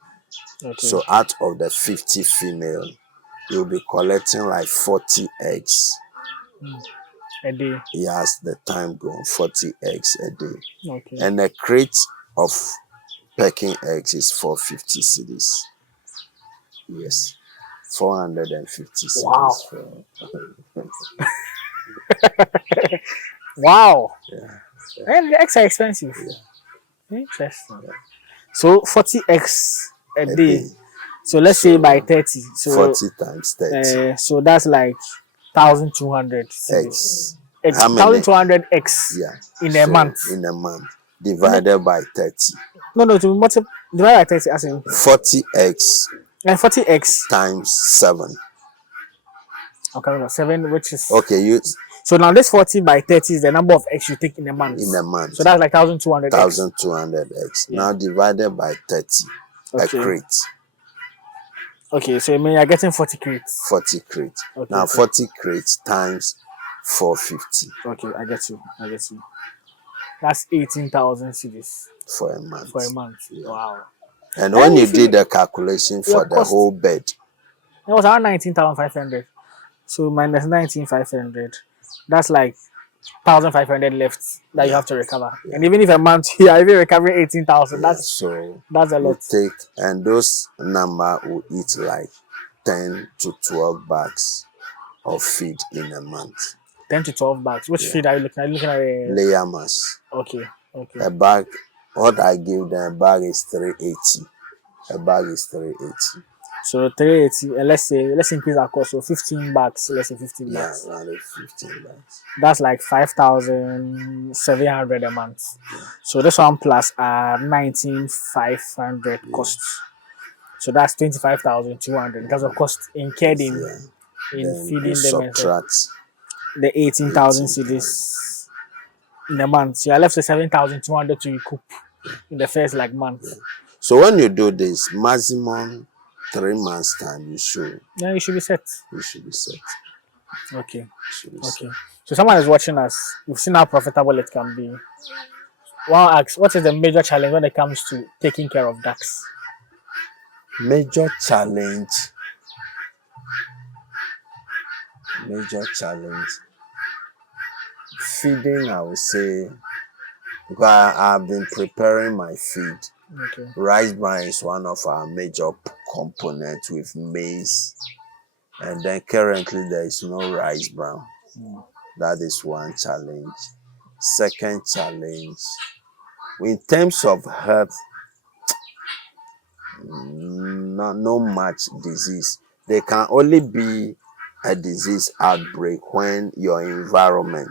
okay. So out of the 50 female, you'll be collecting like 40 eggs. A day. Yes, the time going 40 eggs a day. Okay. And a crate of Pekin eggs is 450 cedis. Yes. 450 Wow. cedis for Wow. yeah. And the eggs are expensive. Interesting. So 40x a A day. day. So let's say by So 30. So 40 times 30 so that's like 1,200 cedis. eggs. X How many? 1,200 x Yeah. in a So month. in a month divided by 30. No, to multiply divide by 30 as in 40 eggs and 40x. times 7. Okay, no, 7, which is Okay, you so now this 40 by 30 is the number of eggs you take in a month. in a month. So that's like 1,200 eggs. 1,200 eggs. Yeah. Now divided by 30. A Okay. crate. Okay, so I mean you're getting 40 crates. 40 crates. Okay, Now so 40 crates times 450 okay, I get you. That's 18,000 cedis for a month. for a month. Yeah. Wow. And when And you if you did the calculation your for the cost, whole bed, it was around 19,500. So minus 19,500, that's like 1,500 left that you have to recover. And even if a month you are even recovering 18,000, yeah, that's so a you lot. take, and those number will eat like 10 to 12 bags of feed in a month. 10 to 12 bags. Which Yeah. feed are you looking at? Are you looking at a Layer mass. okay. A bag, what I give them, a bag is 380. A bag is 380. So 380, let's increase our cost. So 15 bags, let's say 15 Yeah, bags. around 15 bags. That's like 5,700 a month. So this one plus 19,500 costs. So that's 25,200 in terms of cost incurred in Then feeding you them and subtract the 18,000 cedis in a month. So you're left with 7,200 to recoup in the first like month. So when you do this, maximum 3 months time, you should Yeah, you should be set. be set. Okay. Should be Okay. So someone is watching us. You've seen how profitable it can be. One asks, what is the major challenge when it comes to taking care of ducks? Major challenge. Feeding, I would say, because I've been preparing my feed. Okay. Rice bran is one of our major components with maize. And then currently there is no rice bran. That is one challenge. Second challenge, in terms of health, no much disease. There can only be a disease outbreak when your environment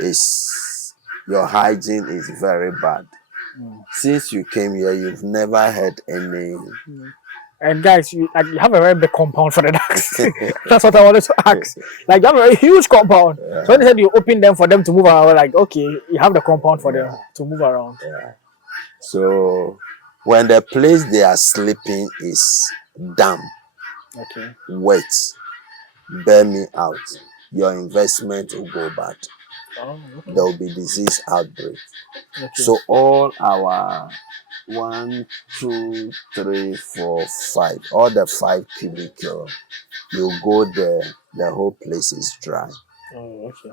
is, your hygiene is very bad. Since you came here, you've never had any. And guys, you have a very big compound for the ducks. That's what I wanted to ask. Like you have a very huge compound. So when they said you open them for them to move around, like okay, you have the compound for them to move around. So when the place they are sleeping is damp, wet, bear me out, your investment will go bad. Oh, okay. there will be disease outbreak. Okay. So all our 1, 2, 3, 4, 5, all the 5 cubicle, you go there, the whole place is dry. Oh, okay.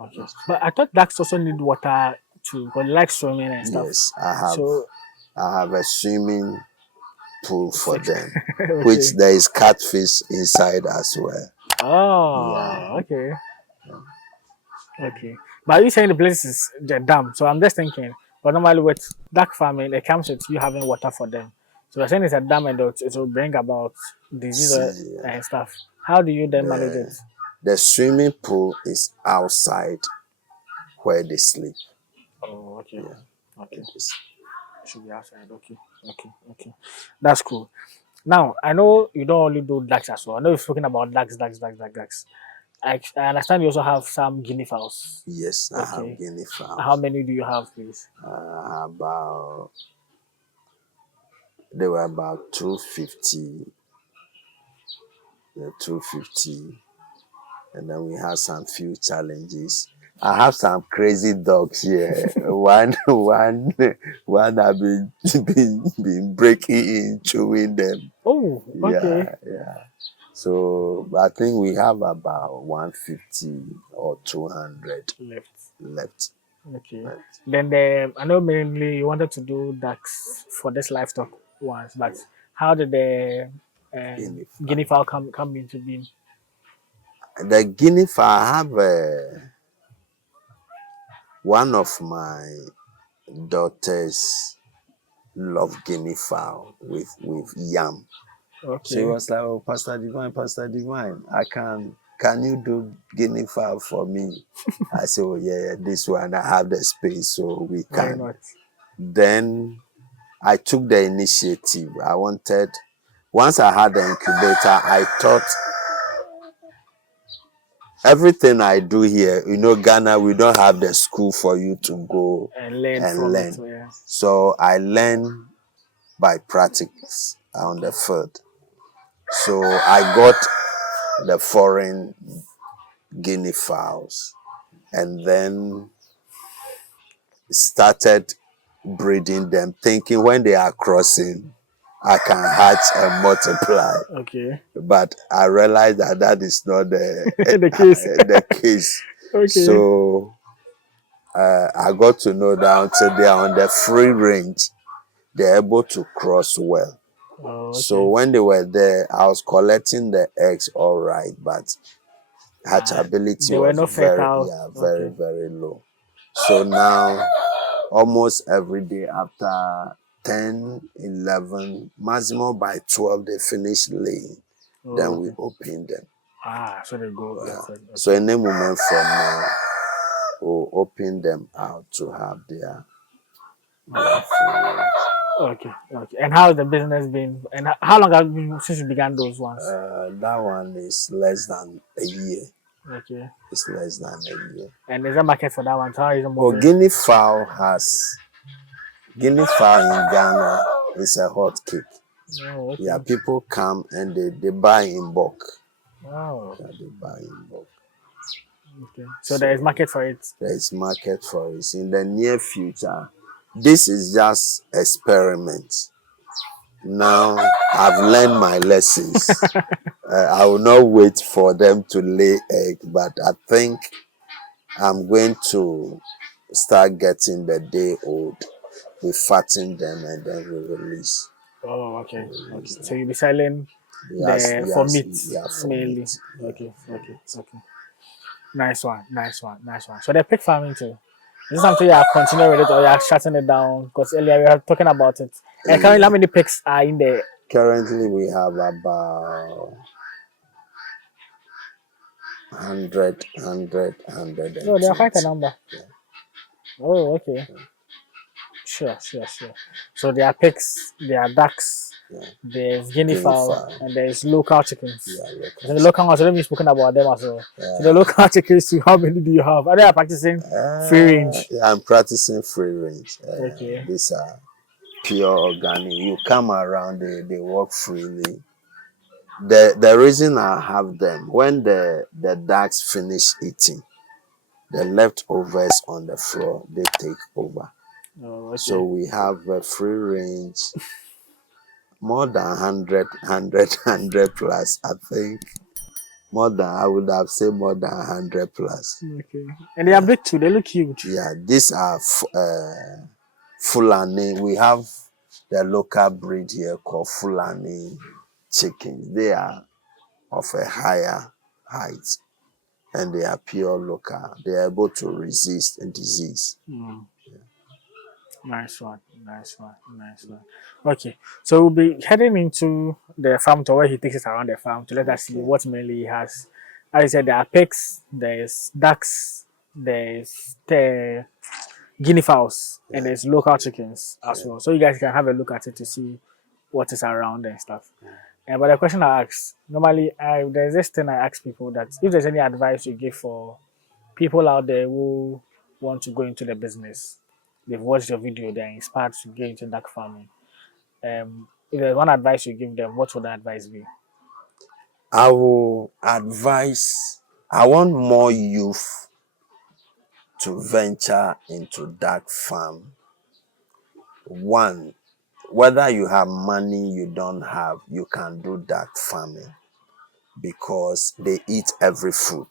Okay. But I thought ducks also need water too, because they like swimming and stuff. Yes, So I have a swimming pool for fix. them, which Okay. there is catfish inside as well. Yeah. Oh, okay. Okay. But you saying the place is the dam. So I'm just thinking, but normally with duck farming, it comes with you having water for them. So you're saying it's a dam and it will bring about disease See, and stuff. How do you then manage it? the swimming pool is outside where they sleep. Oh, okay. Yeah, Okay. it is. It should be outside. Okay. Okay. Okay. That's cool. Now, I know you don't only do ducks as well. I know you've spoken about ducks. I understand you also have some guinea fowls. Yes, I have Okay. guinea How fowls. many do you have, please? About they were about 250, 250, and then we had some few challenges. I have some crazy dogs here. One have been breaking in, chewing them. Oh, okay. Yeah, yeah. So I think we have about 150 or 200 Left. left. Okay. Right. Then I know mainly you wanted to do ducks for this livestock ones, but how did the Guinea guinea fowl. fowl come into being? The guinea fowl, I have one of my daughters love guinea fowl with yam. So he Okay. was like, "Oh, Pastor Divine, can you do guinea fowl for me?" I said, "Oh yeah, this one I have the space, so we Why can." not? Then I took the initiative. I wanted, once I had the incubator, I thought everything I do here, Ghana, we don't have the school for you to go And learn and from it. learn. Yeah. So I learn by practice on the field. So I got the foreign guinea fowls and then started breeding them, thinking when they are crossing, I can hatch and multiply. Okay. But I realized that that is not The case. the case. Okay. So I got to know that until they are on the free range, they're able to cross well. Oh, So okay. when they were there, I was collecting the eggs all right, but hatchability They were was not fertile. very, Okay. very low. So now almost every day after 10, 11, maximum by 12, they finish laying. Oh, Then we okay. open them. So they go Yeah. outside. So Okay. in a moment from now, we'll open them out to have their Okay. food. Okay. Okay. And how has the business been? And how long have you since you began those ones? That one is less than a year. Okay. It's less than a year. And there's a market for that one. So how is it Oh, moving? Guinea fowl in Ghana is a hot cake. Oh, Yeah, okay. people come and they buy in bulk. Wow. Yeah, they buy in bulk. Okay. So there is So market for it. there is market for it in the near future. This is just experiment. Now I've learned my lessons. I will not wait for them to lay egg, but I think I'm going to start getting the day old. We fatten them and then we release. Oh, okay. Okay. Release So them. you'll be selling Yes, for yes, meat yeah, for mainly. meat. Yeah, Okay. for Okay. meat. Okay. Nice one. Nice one. Nice one. So the pig farming too. Is this something you are continuing with it or you are shutting it down? Because earlier we were talking about it. And currently, how many pigs are in there? Currently, we have about 100 No, and they are quite a 20. number. Yeah, Oh, okay. Sure. So there are pigs, there are ducks, yeah. there's guinea Guinea fowl, fowl. and there's local chickens. Yeah, So local. the local ones, I don't be spoken about them as well. So the Yeah. local chickens, too, how many do you have? Are they practicing free range? Yeah, I'm practicing free range. Okay. These are pure organic. You come around, they walk freely. The reason I have them, when the ducks finish eating, The leftovers on the floor, they take over. Oh, So okay. we have a free range, more than 100 plus. I think more than, I would have said more than 100 plus. Okay. And they are Yeah, big too. They look huge. yeah. These are Fulani. We have the local breed here called Fulani chickens. They are of a higher height and they are pure local. They are able to resist a disease. Mm. Nice one. Nice one. Nice one. Okay. So we'll be heading into the farm tour where he takes us around the farm to let us see Okay. what mainly he has. As I said, there are pigs, there's ducks, there's the guinea fowls, and Yeah. there's local chickens as Yeah. well. So you guys can have a look at it to see what is around and stuff. But the question I ask normally, there's this thing I ask people that if there's any advice you give for people out there who want to go into the business, they've watched your video, they're inspired to get into duck farming. If there's one advice you give them, what would that advice be? I will advise, I want more youth to venture into duck farm. One, whether you have money, you don't have, you can do duck farming because they eat every food.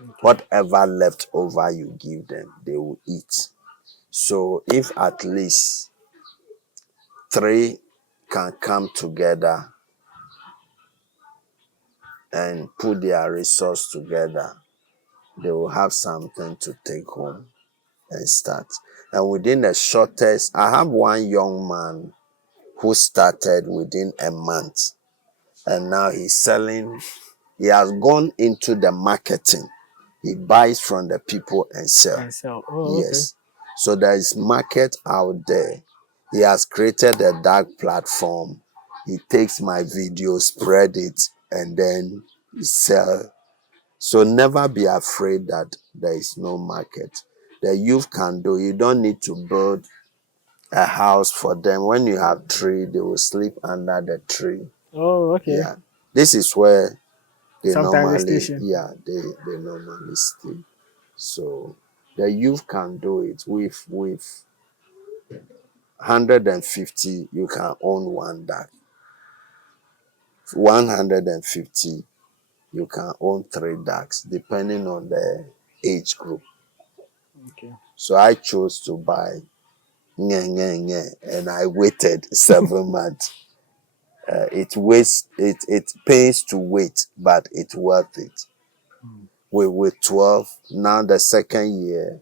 Okay. Whatever left over you give them, they will eat. So if at least three can come together and put their resource together, they will have something to take home and start. And within the shortest, I have one young man who started within a month and now he's selling. He has gone into the marketing. He buys from the people and sell. And so, oh, okay. Yes. So there is market out there. He has created a dark platform. He takes my video, spread it, and then sell. So never be afraid that there is no market. The youth can do. You don't need to build a house for them. When you have tree, they will sleep under the tree. Oh, okay. Yeah. This is where they Sometimes the normally, station. yeah, they normally stay. So the youth can do it with 150. You can own one duck. 150, you can own three ducks depending on the age group. Okay. So I chose to buy and I waited 7 months. It pays to wait, but it's worth it. Mm. With 12, now the second year,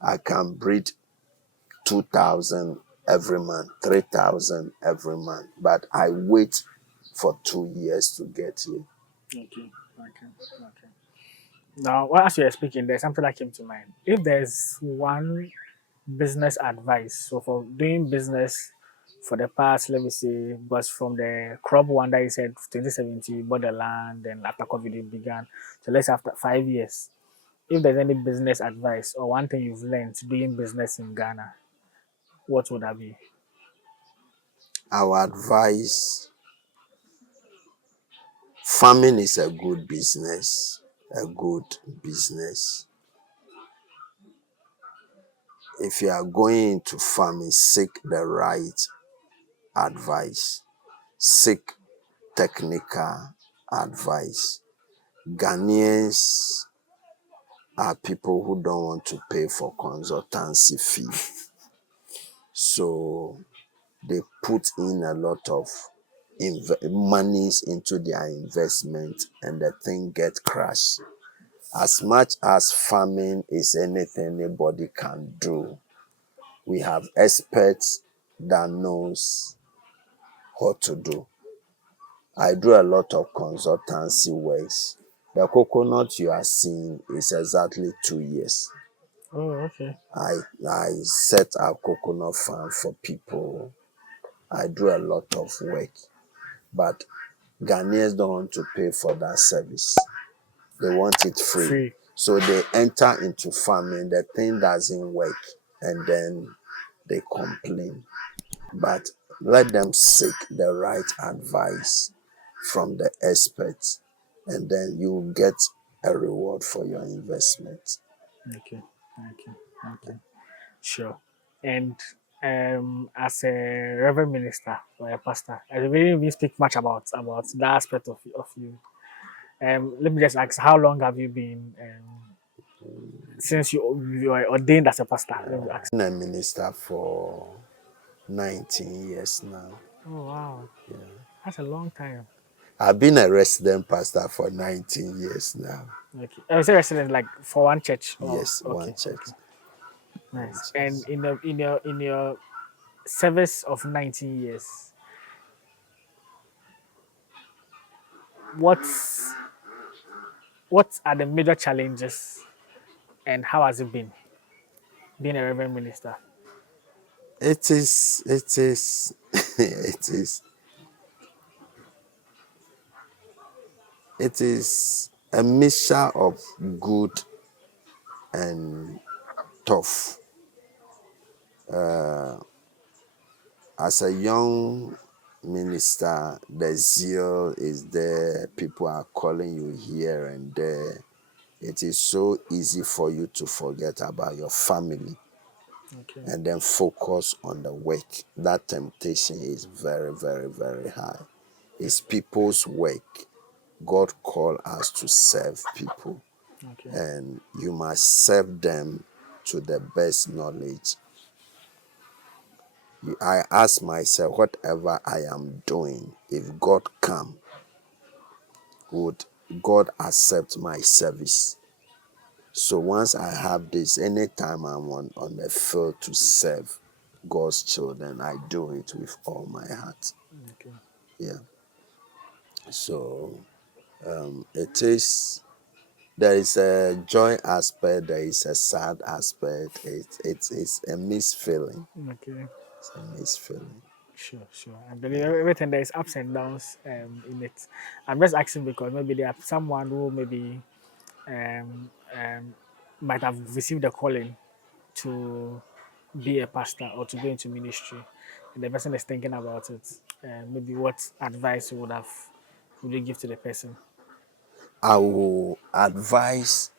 I can breed 2,000 every month, 3,000 every month. But I wait for 2 years to get here. Okay. Okay. Okay. Now, while as you were speaking, there's something that came to mind. If there's one business advice, so for doing business for the past, let me say, was from the crop one that you said 2017, you bought the land, then after COVID it began. So let's say after 5 years. If there's any business advice or one thing you've learned doing business in Ghana, what would that be? I would advise farming is a good business, a good business. If you are going into farming, seek the right advice, seek technical advice. Ghanaians are people who don't want to pay for consultancy fee. So they put in a lot of monies into their investment and the thing get crashed. As much as farming is anything anybody can do, we have experts that knows what to do. I do a lot of consultancy works. The coconut you are seeing is exactly 2 years. Oh, okay. I set up coconut farm for people. I do a lot of work, but Ghanaians don't want to pay for that service. They want it free. Free. So they enter into farming, the thing doesn't work, and then they complain. But let them seek the right advice from the experts, and then you will get a reward for your investment. Okay. Okay. Okay. Sure. And as a reverend minister or a pastor, I really didn't even speak much about that aspect of you. Let me just ask, how long have you been since you were ordained as a pastor? Let me ask. Been a minister for 19 years now. Oh wow, that's a long time. I've been a resident pastor for 19 years now. Okay, I was a resident like for one church. Oh, Yes, one okay, church. okay, One nice. And church. in your service of 19 years, what's what are the major challenges and how has it been being a reverend minister? It is, it is, it is a mixture of good and tough. As a young minister, the zeal is there. People are calling you here and there. It is so easy for you to forget about your family Okay, and then focus on the work. That temptation is very, very, very high. It's people's work. God called us to serve people, okay, and you must serve them to the best knowledge. I ask myself, whatever I am doing, if God come, would God accept my service? So once I have this, anytime I'm on the field to serve God's children, I do it with all my heart. okay, Yeah. So it is, there is a joy aspect, there is a sad aspect. It's a mixed feeling. okay. It's a mixed feeling. Sure, sure. I believe everything there is ups and downs in it. I'm just asking because maybe there are someone who maybe um, um, might have received a calling to be a pastor or to go into ministry, and the person is thinking about it. Maybe what advice would you give to the person? I will advise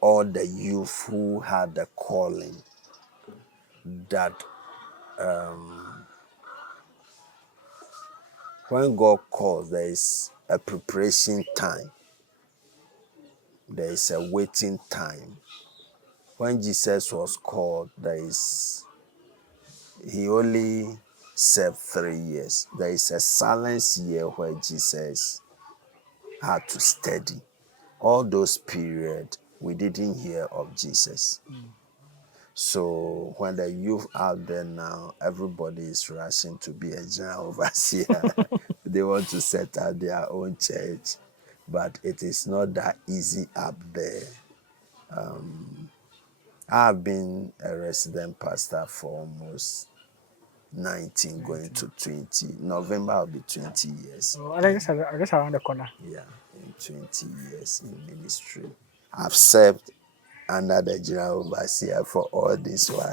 all the youth who had the calling that when God calls, there is a preparation time, there is a waiting time. When Jesus was called, he only served 3 years. There is a silence year where Jesus had to study. All those periods, we didn't hear of Jesus. So when the youth out there now, everybody is rushing to be a general overseer. They want to set up their own church, but it is not that easy up there. I've been a resident pastor for almost 19, going 19. to 20. November will be 20 years. Oh, I just around the corner. Yeah, in 20 years in ministry. I've served under the general overseer for all this while,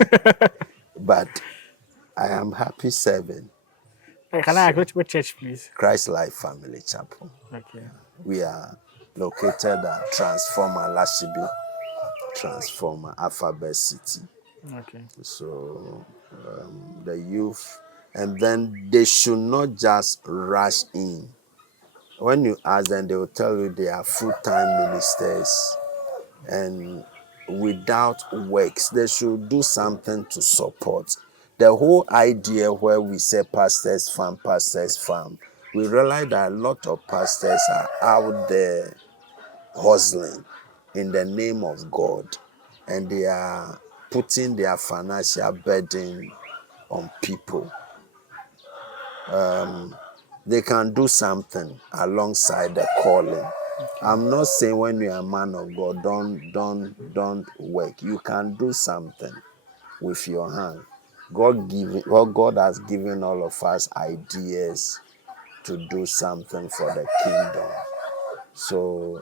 but I am happy serving. Hey, can I ask So, which church, please? Christ Life Family Chapel. Okay, We are located at Transformer Lashibi, Transformer Alphabet City. okay, So the youth, and then they should not just rush in. When you ask them, they will tell you they are full-time ministers and without works, they should do something to support. The whole idea where we say pastors farm, we realize that a lot of pastors are out there hustling in the name of God, and they are putting their financial burden on people. They can do something alongside the calling. okay, I'm not saying when you're a man of God, don't work. You can do something with your hand. God has given all of us ideas to do something for the kingdom. So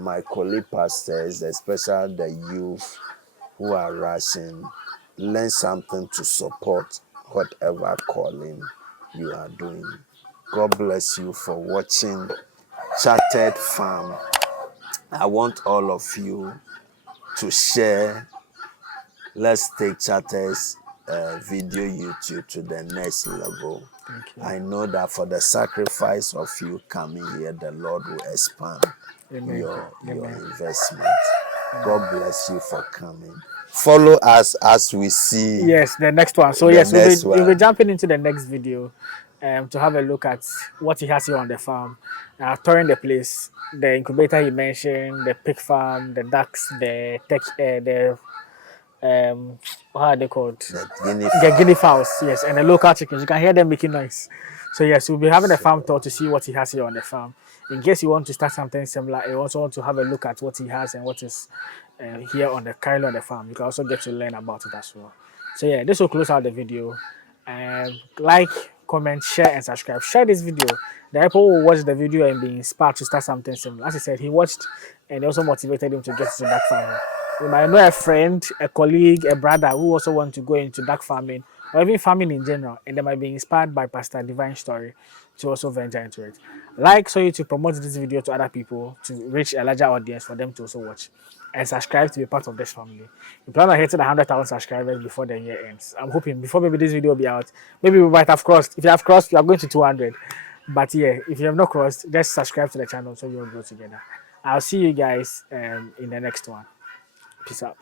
my colleague pastors, especially the youth who are rushing, learn something to support whatever calling you are doing. God bless you for watching Chartered Farm. I want all of you to share. Let's take Charter's video YouTube to the next level. Thank you. I know that for the sacrifice of you coming here, the Lord will expand Amen. your Amen. investment. God bless you for coming. Follow us as we see Yes, the next one. So the yes, next we'll be one. jumping into the next video, to have a look at what he has here on the farm, touring the place, the incubator he mentioned, the pig farm, the ducks, the what are they called? The guinea The guinea fowl. fowls, yes, and the local chickens. You can hear them making noise. So yes, we'll be having a farm So tour to see what he has here on the farm. In case you want to start something similar, you also want to have a look at what he has and what is here on the currently on the farm. You can also get to learn about it as well. So yeah, this will close out the video. Like, comment, share, and subscribe. Share this video. The people will watch the video and be inspired to start something similar. As I said, he watched and it also motivated him to get into that farming. You might know a friend, a colleague, a brother who also want to go into duck farming or even farming in general, and they might be inspired by Pastor Divine story to also venture into it. Like so you to promote this video to other people to reach a larger audience for them to also watch. And subscribe to be part of this family. We plan on hitting 100,000 subscribers before the year ends. I'm hoping before maybe this video will be out. Maybe we might have crossed. If you have crossed, we are going to 200. But yeah, if you have not crossed, just subscribe to the channel so we'll grow together. I'll see you guys in the next one. Peace out.